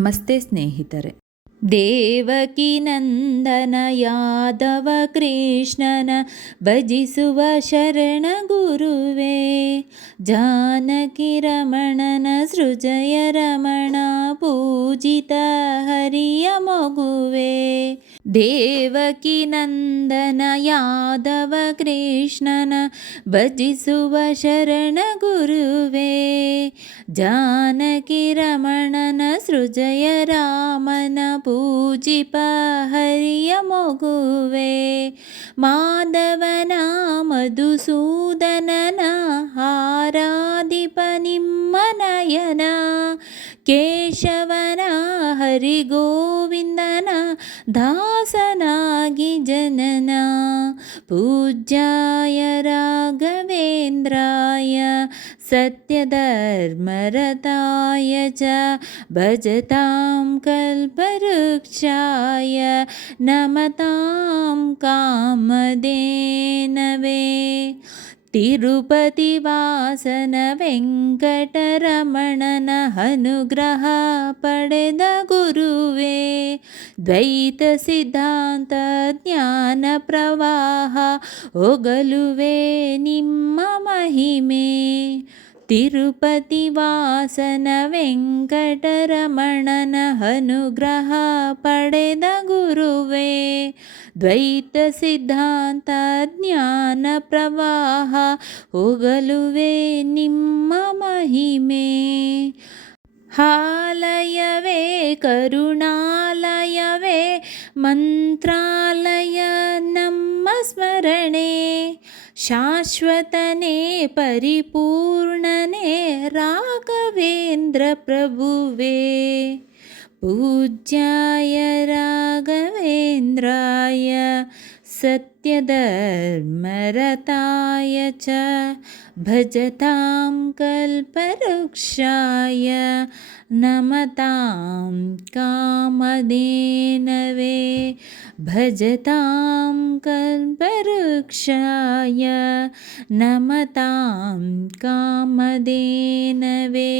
ನಮಸ್ತೆ ಸ್ನೇಹಿತರೆ. ದೇವಕಿ ನಂದನ ಯಾದವ ಕೃಷ್ಣನ ಭಜಿಸುವ ಶರಣ ಗುರುವೇ, ಜಾನಕಿ ರಮಣನ ಸೃಜಯ ರಮಣ ಪೂಜಿತ ಹರಿಯ ಮಗುವೆ. ದೇವಕಿ ನಂದನ ಯಾದವ ಕೃಷ್ಣನ ಭಜಿಸುವ ಶರಣ ಗುರುವೇ, ಜಾನಕಿ ರಮಣನ ಸೃಜಯ ರಾಮನ ಪೂಜಿಪ ಹರಿಯ ಮಗುವೆ. ಮಾಧವನ ಮಧುಸೂದನನ ಆರಾಧಿಪ ನಿಮ್ಮ ನಯನ, ಕೇಶವನ ಹರಿಗೋವಿಂದನ ದಾಸನಾಗಿ ಜನನ. ಪೂಜ್ಯಾಯ ರಾಘವೇಂದ್ರಾಯ ಸತ್ಯಧರ್ಮರತಾಯ ಚ ಭಜತಾಂ ಕಲ್ಪವೃಕ್ಷಾಯ ನಮತಾಂ ಕಾಮಧೇನವೇ. ತಿರುಪತಿ ವಾಸನ ವೆಂಕಟರಮಣನ ಅನುಗ್ರಹ ಪಡೆದ ಗುರುವೇ, ದ್ವೈತ ಸಿದ್ಧಾಂತ ಜ್ಞಾನ ಪ್ರವಾಹ ಹೊಗಲುವೆ ನಿಮ್ಮ ಮಹಿಮೆ. ತಿರುಪತಿ ವಾಸನ ವೆಂಕಟರಮಣನ ಅನುಗ್ರಹ ಪಡೆದ ಗುರುವೇ, ದ್ವೈತ ಸಿದ್ಧಾಂತ ಜ್ಞಾನ ಪ್ರವಾಹ ಹೊಗಲುವೆ ನಿಮ್ಮ ಮಹಿಮೆ. ಆಲಯವೇ ಕರುಣಾಲಯವೇ ಮಂತ್ರಾಲಯ ನಮ್ಮ ಸ್ಮರಣೆ, ಶಾಶ್ವತನೇ ಪರಿಪೂರ್ಣನೇ ರಾಘವೇಂದ್ರ ಪ್ರಭುವೇ. ಪೂಜ್ಯಾಯ ರಾಘವೇಂದ್ರಾಯ ಸತ್ಯಧರ್ಮರತಾಯ ಚ ಭಜತಾಂ ಕಲ್ಪವೃಕ್ಷಾಯ ನಮತಾಂ ಕಾಮಧೇನವೇ. ಭಜತಾಂ ಕಲ್ಪವೃಕ್ಷಾಯ ನಮತಾಂ ಕಾಮಧೇನವೇ.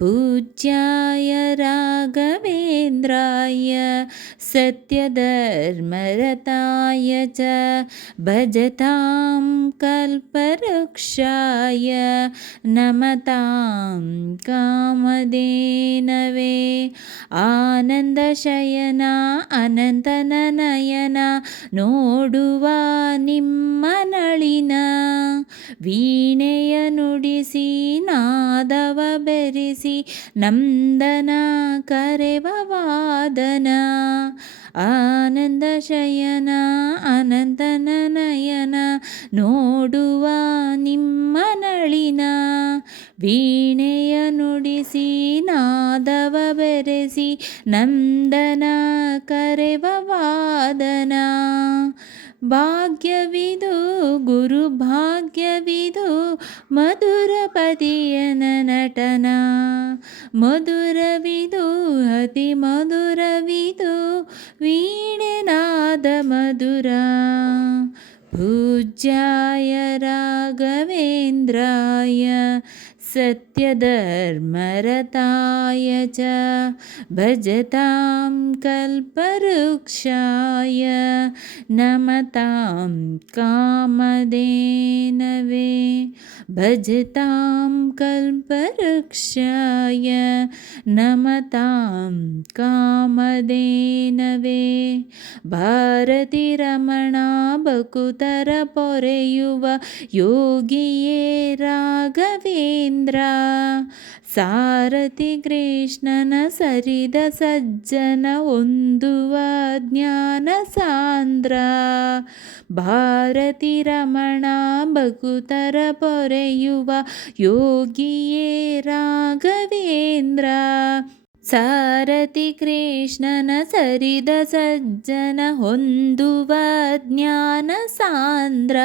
ಪೂಜ್ಯಾಯ ರಾಘವೇಂದ್ರಾಯ ಸತ್ಯಧರ್ಮರತಾಯ ಚ ಭಜತಾಂ ಕಲ್ಪವೃಕ್ಷಾಯ ನಮತಾಂ ಕಾಮಧೇನವೇ. ಆನಂದ ಶಯನ ಅನಂತನ ನಯನ ನೋಡುವ ನಿಮ್ಮ ನಳಿನ, ವೀಣೆಯ ನುಡಿಸಿ ನಾದವ ಬೆರೆಸಿ ನಂದನ ಕರೆವ ವಾದನ. ಆನಂದ ಶಯನ ಅನಂತನ ನಯನ ನೋಡುವ ನಿಮ್ಮ ನಳಿನ, ವೀಣೆಯ ನುಡಿಸಿ ನಾದವ ಬೆರೆಸಿ ನಂದನ ಕರೆವ ವಾದನ. ಭಾಗ್ಯವಿದು ಗುರು ಭಾಗ್ಯವಿದು ಮಧುರ ಪದಿಯನ ನಟನ, ಮಧುರವಿದು ಅತಿ ಮಧುರವಿದು ವೀಣೆನಾದ ಮಧುರ. ಪೂಜ್ಯಾಯ ರಾಘವೇಂದ್ರಾಯ ಸತ್ಯಧರ್ಮರತಾಯ ಚ ಭಜತಾಂ ಕಲ್ಪವೃಕ್ಷಾಯ ನಮತಾಂ ಕಾಮಧೇನವೇ. ಭಜತಾಂ ಕಲ್ಪವೃಕ್ಷಾಯ ನಮತಾಂ ಕಾಮಧೇನವೇ. ಭಾರತಿ ರಮಣ ಭಕುತರ ಪೊರೆಯುವ ಯೋಗಿಯೇ ರಾಘವೇಂದ್ರ, ಸಾರಥಿ ಕೃಷ್ಣನ ಸರಿದ ಸಜ್ಜನ ಹೊಂದುವ ಜ್ಞಾನ ಸಾಂದ್ರ. ಭಾರತಿ ರಮಣ ಭಕುತರ ಪೊರೆಯುವ ಯೋಗಿಯೇ ರಾಘವೇಂದ್ರ, ಸಾರಥಿ ಕೃಷ್ಣನ ಸರಿದ ಸಜ್ಜನ ಹೊಂದುವ ಜ್ಞಾನ ಸಾಂದ್ರ.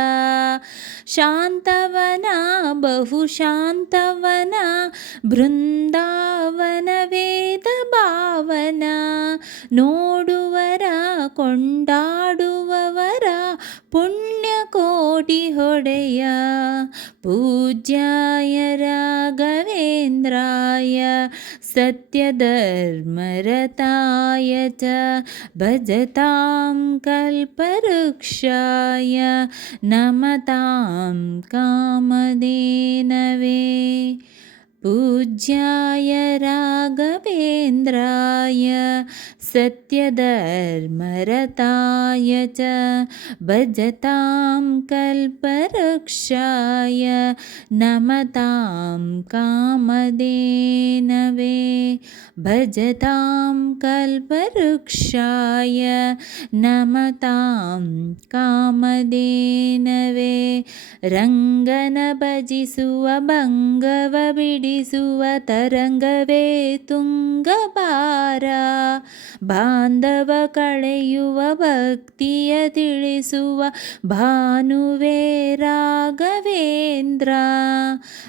ಶಾಂತವನ ಬಹುಶಾಂತವನ ಬೃಂದಾವನ ವೇದ ಭಾವನ, ನೋಡುವರ ಕೊಂಡಾಡುವವರ ಪುಣ್ಯಕೋಟಿ ಹೊಡೆಯ ಪೂಜ್ಯಾಯ ರಾಘವೇಂದ್ರಾಯ ಸತ್ಯಧರ್ಮರತಾಯ ಚ ಭಜತಾಂ ಕಲ್ಪವೃಕ್ಷಾಯ ನಮತಾಂ ಕಾಮಧೇನವೇ. ಪೂಜ್ಯಾಯ ರಾಘವೇಂದ್ರಾಯ ಸತ್ಯಧರ್ಮರತಾಯ ಚ ಭಜತಾಂ ಕಲ್ಪವೃಕ್ಷಾಯ ನಮತಾಂ ಕಾಮಧೇನವೇ. ಭಜತಾಂ ಕಲ್ಪವೃಕ್ಷಾಯ ನಮತಾಂ ಕಾಮಧೇನವೇ. ರಂಗನ ಭಜಿಸುವ ಭಂಗವ ಬಿಡಿಸುವ ತರಂಗವೇ ತುಂಗಭಾರ. ಬಾಂಧವ ಕಳೆಯುವ ಭಕ್ತಿಯ ತಿಳಿಸುವ ಭಾನುವೇ ರಾಘವೇಂದ್ರ.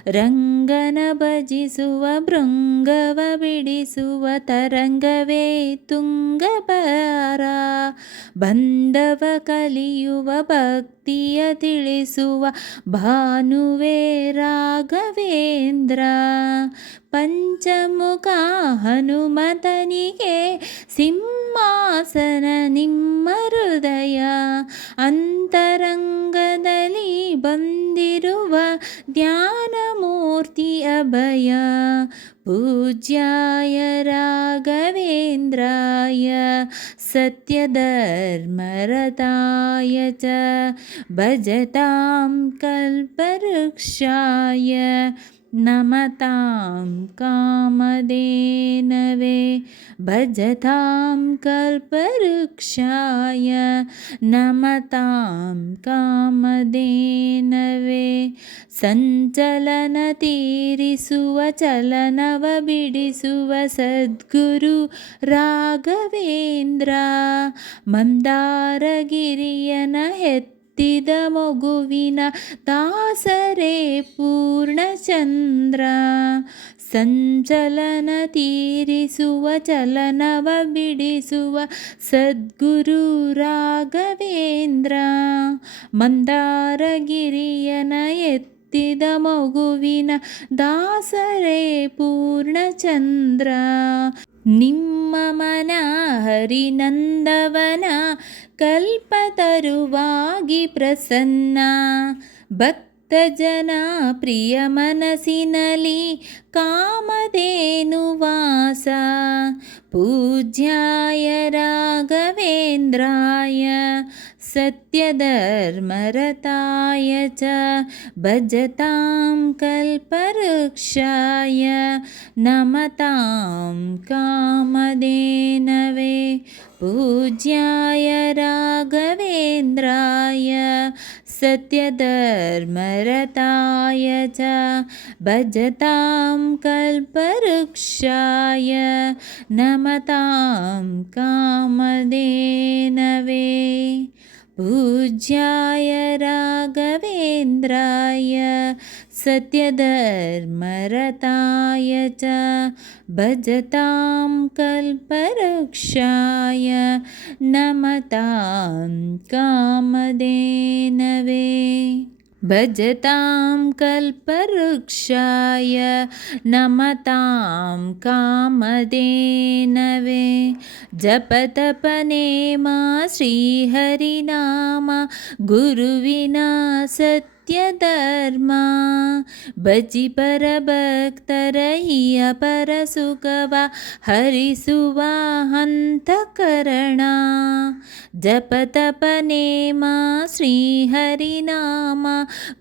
ರಂಗನ ಭಜಿಸುವ ಭೃಂಗವ ಬಿಡಿಸುವ ತರಂಗವೇ ತುಂಗಭಾರ. ಬಂಧವ ಕಲಿಯುವ ಭಕ್ತಿಯ ತಿಳಿಸುವ ಭಾನುವೇ ರಾಘವೇಂದ್ರ. ಪಂಚಮುಖ ಹನುಮತನಿಗೆ ಸಿಂಹಾಸನ ನಿಮ್ಮ ಹೃದಯ. ಅಂತರಂಗದಲ್ಲಿ ಬಂದಿರುವ ಧ್ಯಾನಮೂರ್ತಿ ಅಭಯ. ಪೂಜ್ಯಾಯ ರಾಘವೇಂದ್ರಾಯ ಸತ್ಯಧರ್ಮರತಾಯ ಚ ಭಜತಾಂ ಕಲ್ಪವೃಕ್ಷಾಯ ನಮತಾಂ ಕಾಮಧೇನವೇ. ಭಜತಾಂ ಕಲ್ಪವೃಕ್ಷಾಯ ನಮತಾಂ ಕಾಮಧೇನವೇ. ಸಂಚಲನ ತೀರಿಸುವ ಚಲನವ ಬಿಡಿಸುವ ಸದ್ಗುರು ರಾಘವೇಂದ್ರ. ಮಂದಾರಗಿರಿಯನ ಎತ್ತಿದ ಮಗುವಿನ ದಾಸರೇ ಪೂರ್ಣಚಂದ್ರ. ಸಂಚಲನ ತೀರಿಸುವ ಚಲನವ ಬಿಡಿಸುವ ಸದ್ಗುರು ರಾಘವೇಂದ್ರ. ಮಂದಾರಗಿರಿಯನ ಎತ್ತಿದ ಮಗುವಿನ ದಾಸರೇ ಪೂರ್ಣಚಂದ್ರ. ನಿಮ್ಮ ಮನ ಹರಿನಂದವನ ಕಲ್ಪತರುವಾಗಿ ಪ್ರಸನ್ನ. ಭಕ್ತಜನ ಪ್ರಿಯ ಮನಸ್ಸಿನಲ್ಲಿ ಕಾಮಧೇನು ವಾಸ. ಪೂಜ್ಯಾಯ ರಾಘವೇಂದ್ರಾಯ ಸತ್ಯಧರ್ಮರತಾಯ ಚ ಭಜತಾಂ ಕಲ್ಪವೃಕ್ಷಾಯ ನಮತಾಂ ಕಾಮಧೇನವೇ. ಪೂಜ್ಯಾಯ ರಾಘವೇಂದ್ರಾಯ ಸತ್ಯಧರ್ಮರತಾಯ ಚ ಭಜತಾಂ ಕಲ್ಪವೃಕ್ಷಾಯ ನಮತಾಂ ಕಾಮಧೇನವೇ. ಪೂಜ್ಯಾಯ ರಾಘವೇಂದ್ರಾಯ ಸತ್ಯಧರ್ಮರತಾಯ ಚ ಭಜತಾಂ ಕಲ್ಪವೃಕ್ಷಾಯ ನಮತಾಂ ಕಾಮಧೇನವೇ. ಭಜತಾಂ ಕಲ್ಪವೃಕ್ಷಾಯ ನಮತಾಂ ಕಾಮಧೇನವೇ. ಜಪತಪ ನೇಮ ಶ್ರೀಹರಿನಾಮ ಗುರುವಿನ ಸತ್ಯಧರ್ಮ. ಭಜಿ ಪರಭಕ್ತರ ಹಿಯ ಪರಸುಖವ ಹರಿಸುವ ಹಂತಕರಣ. ಜಪತಪ ನೇಮ ಶ್ರೀಹರಿನಾಮ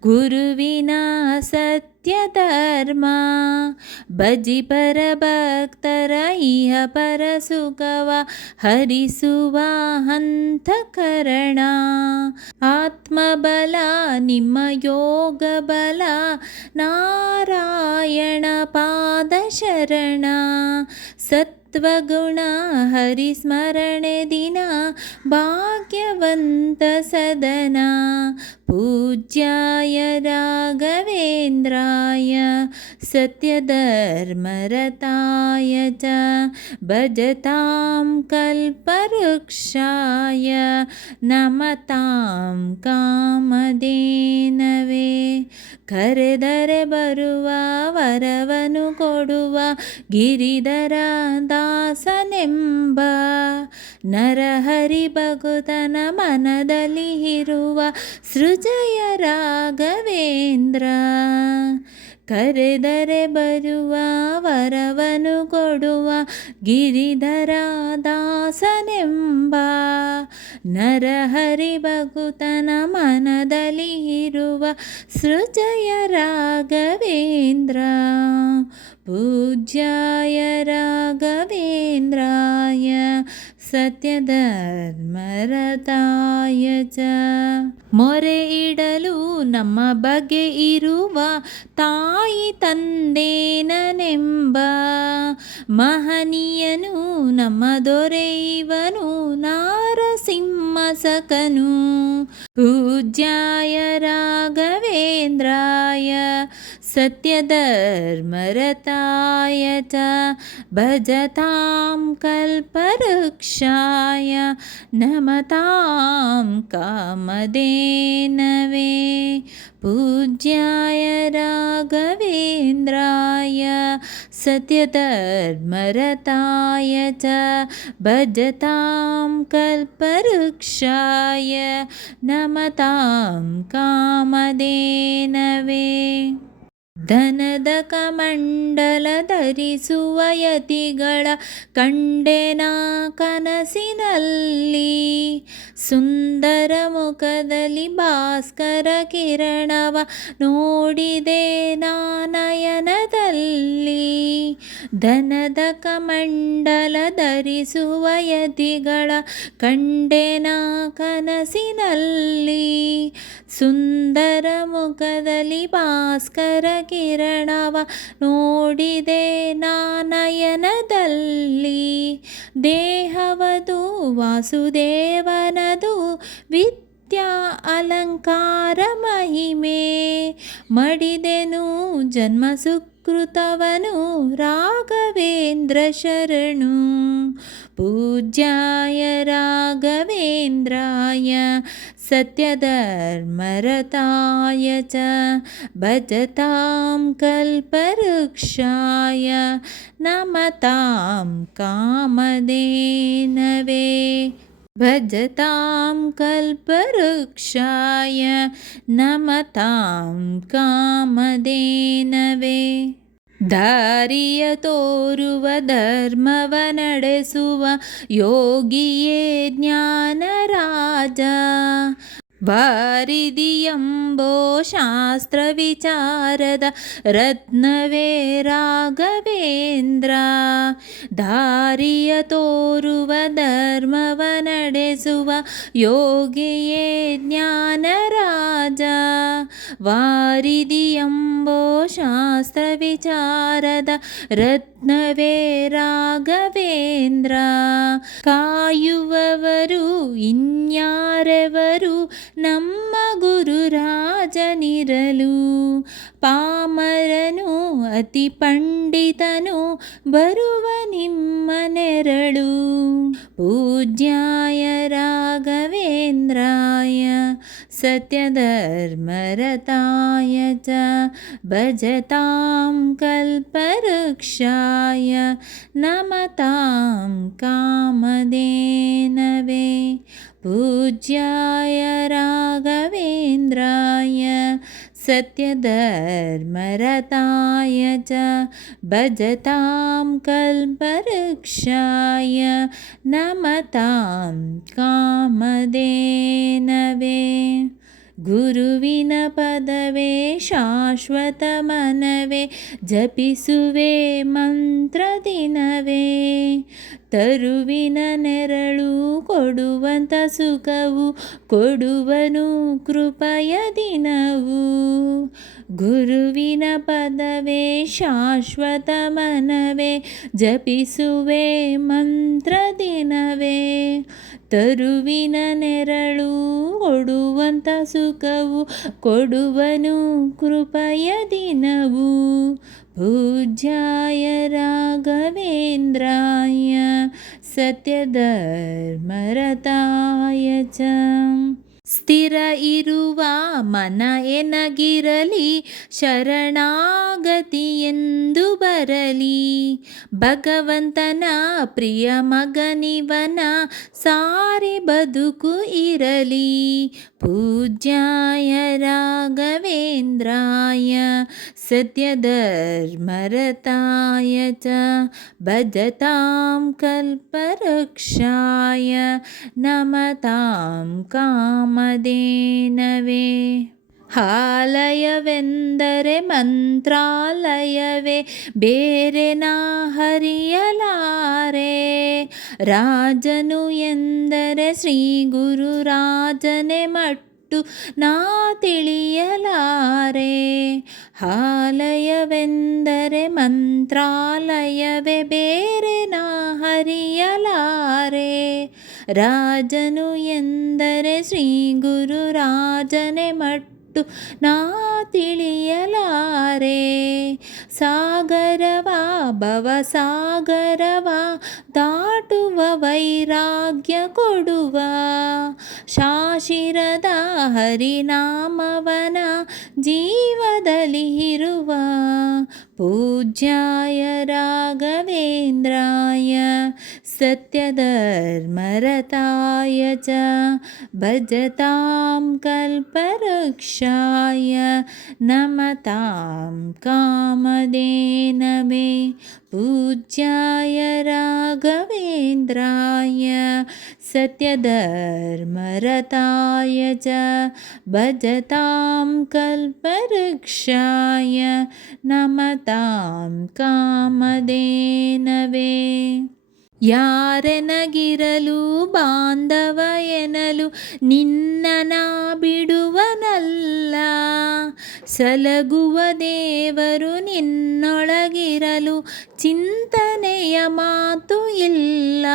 ಗುರುವಿನ ಸತ್ಯಧರ್ಮ. ಭಜಿ ಪರಭಕ್ತರ ಇಹ ಪರಸುಖವ ಹರಿಸುವ ಹಂತಕರಣ. ಆತ್ಮಬಲ ನಿಮ್ಮ ಯೋಗ ಬಲ ನಾರಾಯಣ ಪಾದ ಶರಣ. ಸತ್ಯ ಸತ್ವಗುಣ ಹರಿಸ್ಮರಣೆ ದಿನ ಭಾಗ್ಯವಂತ ಸದನ ಪೂಜ್ಯಾಯ ರಾಘವೇಂದ್ರಾಯ ಸತ್ಯಧರ್ಮರತಾಯ ಚ ಭಜತಾಂ ಕಲ್ಪವೃಕ್ಷಾಯ ನಮತಾಂ ಕಾಮಧೇನವೇ. ಕರೆದರೆ ಬರುವ ವರವನು ಕೊಡುವ ಗಿರಿಧರ ದಾಸನೆಂಬ ನರಹರಿ ಭಗುತನ ಮನದಲ್ಲಿ ಇರುವ ಸೃಜಯ ರಾಘವೇಂದ್ರ. ಕರೆದರೆ ಬರುವ ವರವನು ಕೊಡುವ ಗಿರಿಧರ ದಾಸನೆಂಬ ನರಹರಿ ಭಗುತನ ಮನದಲ್ಲಿ ಇರುವ ಸೃಜಯ ರಾಘವೇಂದ್ರ. ಪೂಜ್ಯಾಯ ರಾಘವೇಂದ್ರಾಯ ಸತ್ಯಧರ್ಮರತಾಯ ಚ. ಮೊರೆ ಇಡಲು ನಮ್ಮ ಬಗ್ಗೆ ಇರುವ ತಾಯಿ ತಂದೇನನೆಂಬ ಮಹನೀಯನು ನಮ್ಮ ದೊರೆ ಇವನು ನಾರಸಿಂಹ ಸಖನು. ಪೂಜ್ಯಾಯ ರಾಘವೇಂದ್ರಾಯ ಸತ್ಯಧರ್ಮರತಾಯ ಚ ಭಜತಾಂ ಕಲ್ಪವೃಕ್ಷಾಯ ನಮತಾಂ ಕಾಮಧೇನವೇ. ಪೂಜ್ಯಾಯ ರಾಘವೇಂದ್ರಾಯ ಸತ್ಯಧರ್ಮರತಾಯ ಚ ಭಜತಾಂ ಕಲ್ಪವೃಕ್ಷಾಯ ನಮತಾಂ ಕಾಮಧೇನವೇ. ಧನದ ಕಮಂಡಲ ಧರಿಸುವ ಯತಿಗಳ ಕಂಡೆನ ಕನಸಿನಲ್ಲಿ ಸುಂದರ ಮುಖದಲ್ಲಿ ಭಾಸ್ಕರ ಕಿರಣವ ನೋಡಿದೆ ನಯನದಲ್ಲಿ. ಧನದ ಕಮಂಡಲ ಧರಿಸುವ ಯತಿಗಳ ಕಂಡೆನ ಕನಸಿನಲ್ಲಿ ಸುಂದರ ಮುಖದಲ್ಲಿ ಭಾಸ್ಕರ ಕಿರಣವ ನೋಡಿದೆ ನಯನದಲ್ಲಿ. ದೇಹವದು ವಾಸುದೇವನದು ವಿದ್ಯಾ ಅಲಂಕಾರ ಮಹಿಮೆ ಮಡಿದೆನು ಜನ್ಮ ಸುಕೃತವನು ರಾಘವೇಂದ್ರ ಶರಣು. ಪೂಜ್ಯಾಯ ರಾಘವೇಂದ್ರಾಯ ಸತ್ಯಧರ್ಮರತಾಯ ಚ ಭಜತಾಂ ಕಲ್ಪವೃಕ್ಷಾಯ ನಮತಾಂ ಕಾಮಧೇನವೇ. ಭಜತಾಂ ಕಲ್ಪವೃಕ್ಷಾಯ ನಮತಾಂ ಕಾಮಧೇನವೇ. ದಾರಿಯ ತೋರುವ ಧರ್ಮವ ನಡೆಸುವ ಯೋಗಿಯೇ ಜ್ಞಾನರಾಜ. ವಾರಿದಿಯಂಬೋ ಶಾಸ್ತ್ರ ವಿಚಾರದ ರತ್ನವೇ ರಾಘವೇಂದ್ರ. ದಾರಿಯ ತೋರುವ ಧರ್ಮವ ನಡೆಸುವ ಯೋಗಿಯೇ ಜ್ಞಾನರಾಜ. ವಾರಿದಿಯಂಬೋ ಶಾಸ್ತ್ರ ವಿಚಾರದ ರತ್ನವೇ ರಾಘವೇಂದ್ರ. ಕಾಯುವವರು ಇನ್ಯಾರೆವರು ನಮ್ಮ ಗುರುರಾಜನಿರಲು. ಪಾಮರನು ಅತಿ ಪಂಡಿತನು ಬರುವ ನಿಮ್ಮ ನೆರಳು. ಪೂಜ್ಯಾಯ ರಾಘವೇಂದ್ರಾಯ ಸತ್ಯಧರ್ಮರತಾಯ ಚ ಭಜತಾಂ ಕಲ್ಪವೃಕ್ಷಾಯ ನಮತಾಂ ಕಾಮಧೇನವೇ. ಪೂಜ್ಯಾಯ ರಾಘವೇಂದ್ರಾಯ ಸತ್ಯಧರ್ಮರತಾಯ ಚ ಭಜತಾಂ ಕಲ್ಪವೃಕ್ಷಾಯ ನಮತಾಂ ಕಾಮಧೇನವೇ. ಗುರುವಿನ ಪದವೇ ಶಾಶ್ವತ ಮನವೇ ಜಪಿಸುವೆ ಮಂತ್ರ ದಿನವೇ. ತರುವಿನ ನೆರಳು ಕೊಡುವಂತ ಸುಖವು ಕೊಡುವನು ಕೃಪೆಯ ದಿನವು. ಗುರುವಿನ ಪದವೇ ಶಾಶ್ವತ ಮನವೇ ಜಪಿಸುವೆ ಮಂತ್ರ ದಿನವೇ. ತರುವಿನ ನೆರಳು ಕೊಡುವಂಥ ಸುಖವು ಕೊಡುವನು ಕೃಪೆಯ ದಿನವು. ಪೂಜ್ಯಾಯ ರಾಘವೇಂದ್ರಾಯ ಸತ್ಯಧರ್ಮರತಾಯ ಚ. ಸ್ಥಿರ ಇರುವ ಮನ ಎನಗಿರಲಿ ಶರಣಾಗತಿ ಎಂದು ಬರಲಿ. ಭಗವಂತನ ಪ್ರಿಯ ಮಗನಿವನ ಸಾರಿ ಬದುಕು ಇರಲಿ. ಪೂಜ್ಯಾಯ ರಾಘವೇಂದ್ರಾಯ ಸತ್ಯಧರ್ಮರತಾಯ ಚ ಭಜತಾಂ ಕಲ್ಪವೃಕ್ಷಾಯ ನಮತಾಂ ಕಾಮಧೇನವೇ. ಆಲಯವೆಂದರೆ ಮಂತ್ರಾಲಯವೇ ಬೇರೆ ನಾ ಹರಿಯಲಾರೆ. ರಾಜನು ಎಂದರೆ ಶ್ರೀ ಗುರುರಾಜನೇ ಮಟ್ಟು ನಾ ತಿಳಿಯಲಾರೆ. ಆಲಯವೆಂದರೆ ಮಂತ್ರಾಲಯವೇ ಬೇರೆ ನಾ ಹರಿಯಲಾರೆ. ರಾಜನು ಎಂದರೆ ಶ್ರೀ ಗುರುರಾಜನೇ ಮಟ್ಟು ನಾ ತಿಳಿಯಲಾರೆ. ಸಾಗರವ ಭವಸಾಗರವ ದಾಟುವ ವೈರಾಗ್ಯ ಕೊಡುವ ಶಾಶಿರದ ಹರಿನಾಮವನ ಜೀವದಲ್ಲಿ ಇರುವ. ಪೂಜ್ಯಾಯ ರಾಘವೇಂದ್ರಾಯ ಸತ್ಯಧರ್ಮರತಾಯ ಚ ಭಜತಾಂ ಕಲ್ಪವೃಕ್ಷಾಯ ನಮತಾಂ ಕಾಮಧೇನವೇ. ಪೂಜ್ಯಾಯ ರಾಘವೇಂದ್ರಾಯ ಸತ್ಯಧರ್ಮರತಾಯ ಚ ಭಜತಾಂ ಕಲ್ಪವೃಕ್ಷಾಯ ನಮತಾಂ ಕಾಮಧೇನವೇ. ಯಾರೆನಗಿರಲು ಬಾಂಧವ ಎನಲು ನಿನ್ನನ ಬಿಡುವನಲ್ಲ. ಸಲಗುವ ದೇವರು ನಿನ್ನೊಳಗಿರಲು ಚಿಂತನೆಯ ಮಾತು ಇಲ್ಲ.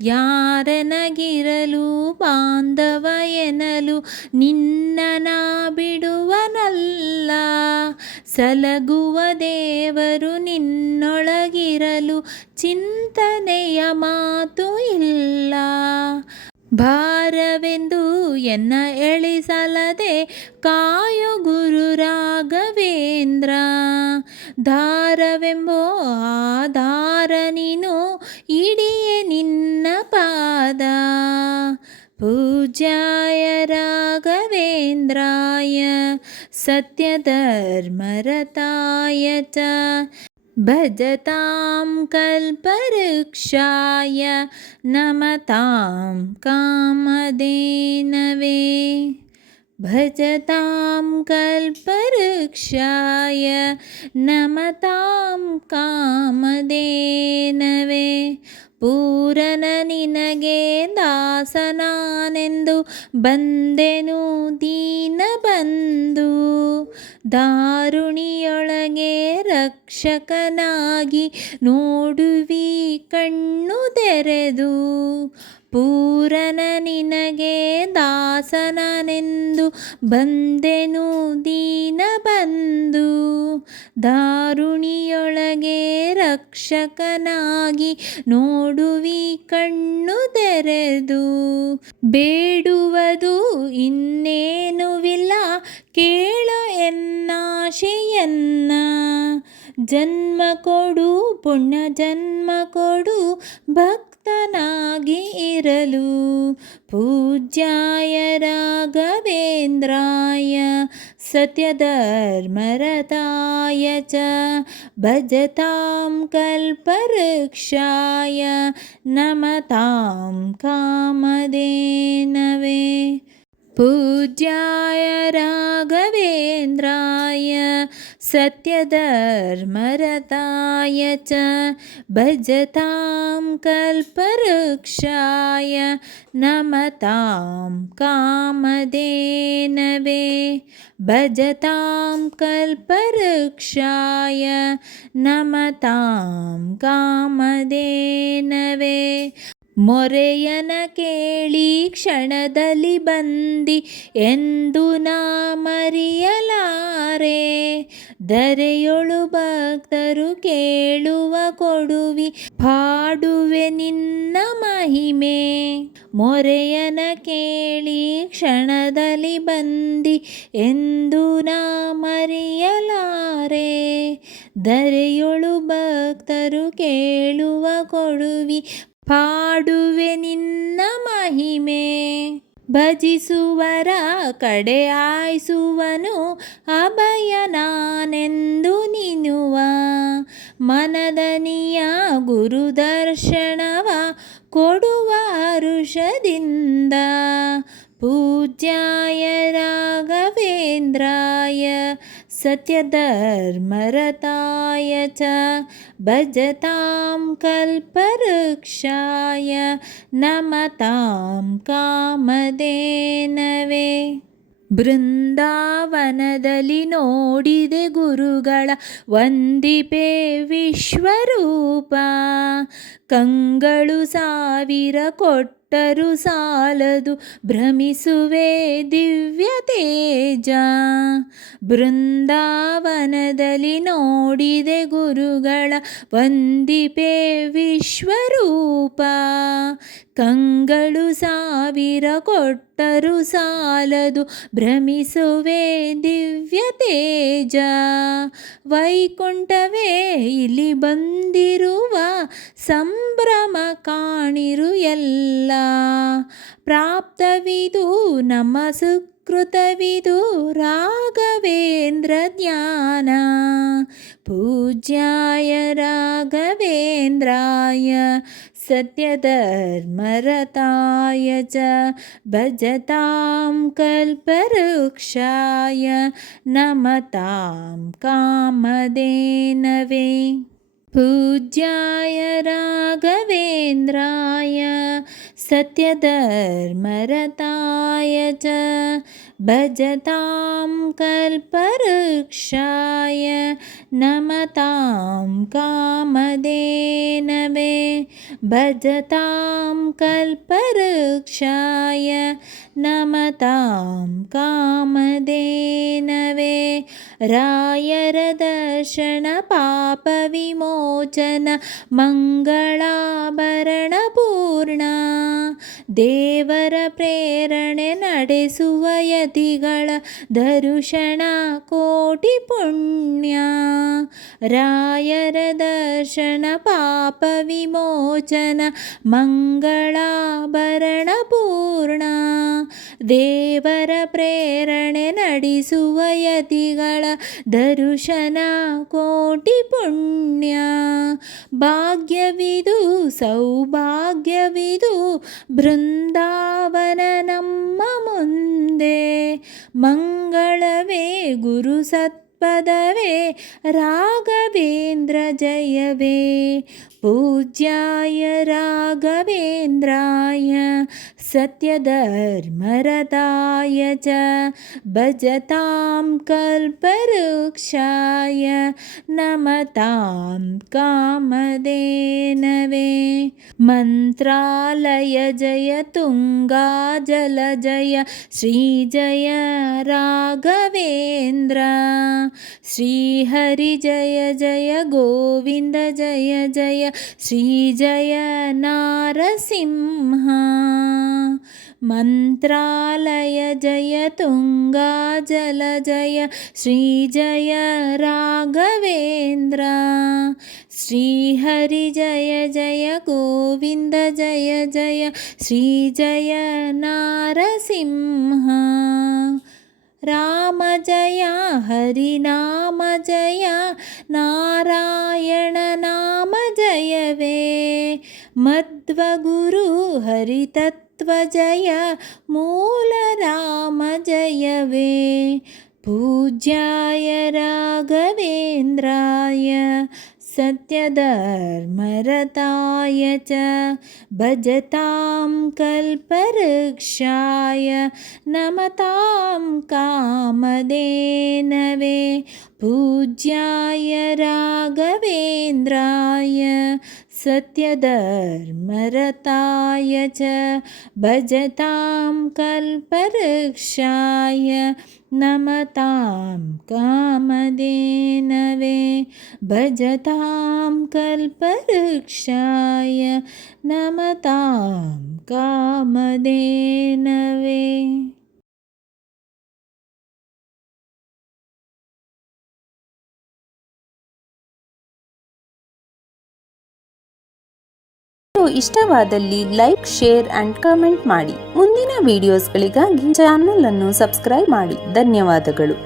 ಯಾರೆನಗಿರಲು ಬಾಂಧವ ಎನಲು ನಿನ್ನನ ಬಿಡುವನಲ್ಲ. ಸಲಗುವ ದೇವರು ನಿನ್ನೊಳಗಿರಲು ಚಿಂತನೆಯ ಮಾತು ಇಲ್ಲ. ಭಾರವೆಂದು ಎನ್ನ ಎಳಿಸಲದೆ ಕಾಯೋ ಗುರು ರಾಘವೇಂದ್ರ. ಧಾರವೆಂಬೋ ಆಧಾರ ನೀನು ಹಿಡಿಯೆ ನಿನ್ನ ಪಾದ. ಪೂಜ್ಯಾಯ ರಾಘವೇಂದ್ರಾಯ ಸತ್ಯಧರ್ಮರತಾಯ ಚ ಭಜತಾಂ ಕಲ್ಪವೃಕ್ಷಾಯ ನಮತಾಂ ಕಾಮಧೇನವೇ. ಭಜತಾಂ ಕಲ್ಪವೃಕ್ಷಾಯ ನಮತಾಂ ಕಾಮಧೇನವೇ. ಪೂರನ ನಿನಗೆ ದಾಸನಾನೆಂದು ಬಂದೆನು ದೀನ ಬಂಧು. ದಾರುಣಿಯೊಳಗೆ ರಕ್ಷಕನಾಗಿ ನೋಡುವಿ ಕಣ್ಣು ತೆರೆದು. ಪೂರನ ನಿನಗೆ ದಾಸನನೆಂದು ಬಂದೆನು ದೀನ ಬಂಧು. ದಾರುಣಿಯೊಳಗೆ ರಕ್ಷಕನಾಗಿ ನೋಡುವಿ ಕಣ್ಣು ತೆರೆದು. ಬೇಡುವುದು ಇನ್ನೇನುವಿಲ್ಲ ಕೇಳೋ ಎನ್ನಾಶೆಯನ್ನ. ಜನ್ಮ ಕೊಡು ಪುಣ್ಯ ಜನ್ಮ ಕೊಡು ಭಕ್ತನಾಗಿ ಇರಲು. ಪೂಜ್ಯಾಯ ರಾಘವೇಂದ್ರಾಯ ಸತ್ಯಧರ್ಮರತಾಯ ಚ ಭಜತಾಂ ಕಲ್ಪವೃಕ್ಷಾಯ ನಮತಾಂ ಕಾಮಧೇನವೇ. पूज्याय राघवेन्द्राय सत्यधर्मरताय च भजतां कल्पवृक्षाय नमतां कामधेनवे भजतां कल्पवृक्षाय नमतां कामधेनवे ಮೊರೆಯನ ಕೇಳಿ ಕ್ಷಣದಲ್ಲಿ ಬಂದಿ ಎಂದು ನಾ ಮರೆಯಲಾರೆ. ಧರೆಯೊಳು ಭಕ್ತರು ಕೇಳುವ ಕೊಡುವಿ ಪಾಡುವೆ ನಿನ್ನ ಮಹಿಮೆ. ಮೊರೆಯನ ಕೇಳಿ ಕ್ಷಣದಲ್ಲಿ ಬಂದಿ ಎಂದು ನಾ ಮರೆಯಲಾರೆ. ಧರೆಯೊಳು ಭಕ್ತರು ಕೇಳುವ ಕೊಡುವಿ ಪಾಡುವೆ ನಿನ್ನ ಮಹಿಮೆ. ಭಜಿಸುವರ ಕಡೆ ಆಯ್ಸುವನು ಅಭಯನಾನೆಂದು ನಿನುವ. ಮನದನಿಯ ಗುರುದರ್ಶನವ ಕೊಡುವ ಹರುಷದಿಂದ. पूज्याय राघवेन्द्राय सत्यधर्मरताय च भजतां कल्पवृक्षाय नमतां कामधेनवे. ಬೃಂದಾವನದಲ್ಲಿ ನೋಡಿದೆ ಗುರುಗಳ ವಂದಿಪೆ ವಿಶ್ವರೂಪ. ಕಂಗಳು ಸಾವಿರ ಕೊಟ್ಟರು ಸಾಲದು ಭ್ರಮಿಸುವೆ ದಿವ್ಯ ತೇಜ. ಬೃಂದಾವನದಲ್ಲಿ ನೋಡಿದೆ ಗುರುಗಳ ವಂದಿಪೆ ವಿಶ್ವರೂಪ. ಕಂಗಳು ಸಾವಿರ ಕೊಟ್ಟರು ಸಾಲದು ಭ್ರಮಿಸುವೆ ದಿವ್ಯ ತೇಜ. ವೈಕುಂಠವೇ ಇಲ್ಲಿ ಬಂದಿರುವ ಸಂಭ್ರಮ ಕಾಣಿರು ಎಲ್ಲ. ಪ್ರಾಪ್ತವಿದು ನಮ್ಮ ಸುಕೃತವಿದು ರಾಘವೇಂದ್ರ ಜ್ಞಾನ. पूज्याय राघवेन्द्राय सत्यधर्मरताय च भजतां कल्पवृक्षाय नमतां कामधेनवे. पूज्याय राघवेन्द्राय सत्यधर्मरताय च भजतां कल्पवृक्षाय नमतां कामधेनवे. भजतां कल्पवृक्षाय नमतां कामधेनवे. रायर दर्शन पाप विमोचन ಮಂಗಳಾಭರಣ ಪೂರ್ಣ. ದೇವರ ಪ್ರೇರಣೆ ನಡೆಸುವ ಯತಿಗಳ ದರುಶನ ಕೋಟಿ ಪುಣ್ಯ. ರಾಯರ ದರ್ಶನ ಪಾಪ ವಿಮೋಚನ ಮಂಗಳಾಭರಣ ಪೂರ್ಣ. ದೇವರ ಪ್ರೇರಣೆ ನಡೆಸುವ ಯತಿಗಳ ದರುಶನ ಕೋಟಿ ಪುಣ್ಯ. ಭಾಗ್ಯವಿದು ಸೌಭಾಗ್ಯವಿದು ಬೃಂದಾವನ ನಮ್ಮ ಮುಂದೆ. ಮಂಗಳವೇ ಗುರು ಸತ್ಪದವೇ ರಾಘವೇಂದ್ರ ಜಯವೇ. पूज्याय राघवेन्द्राय सत्यधर्मरताय च भजतां कल्पवृक्षाय नमतां कामधेनवे. मंत्रालय जय तुंगा जल जय श्री जय राघवेन्द्र. श्रीहरि जय जय गोविंद जय जय श्री जय नारसिंह. मंत्रालय जय तुंगा जल जय श्री जय राघवेन्द्र. श्रीहरि जय जय गोविंद जय जय श्री जय नारसिंह. राम जय हरि नाम जय नारायण नाम जयवे. मध्व गुरु हरि तत्व जय मूल राम जयवे पूज्याय राघवेन्द्राय सत्यधर्मरताय च भजतां कल्पवृक्षाय नमतां कामधेनवे पूज्याय राघवेन्द्राय सत्यधर्मरताय च भजतां कल्पवृक्षाय नमतां कामधेनवे भजतां कल्पवृक्षाय नमतां कामधेनवे। ಇಷ್ಟವಾದಲ್ಲಿ ಲೈಕ್, ಶೇರ್ ಅಂಡ್ ಕಮೆಂಟ್ ಮಾಡಿ. ಮುಂದಿನ ವಿಡಿಯೋಸ್ಗಳಿಗಾಗಿ ಚಾನೆಲ್ ಅನ್ನು ಸಬ್ಸ್ಕ್ರೈಬ್ ಮಾಡಿ. ಧನ್ಯವಾದಗಳು.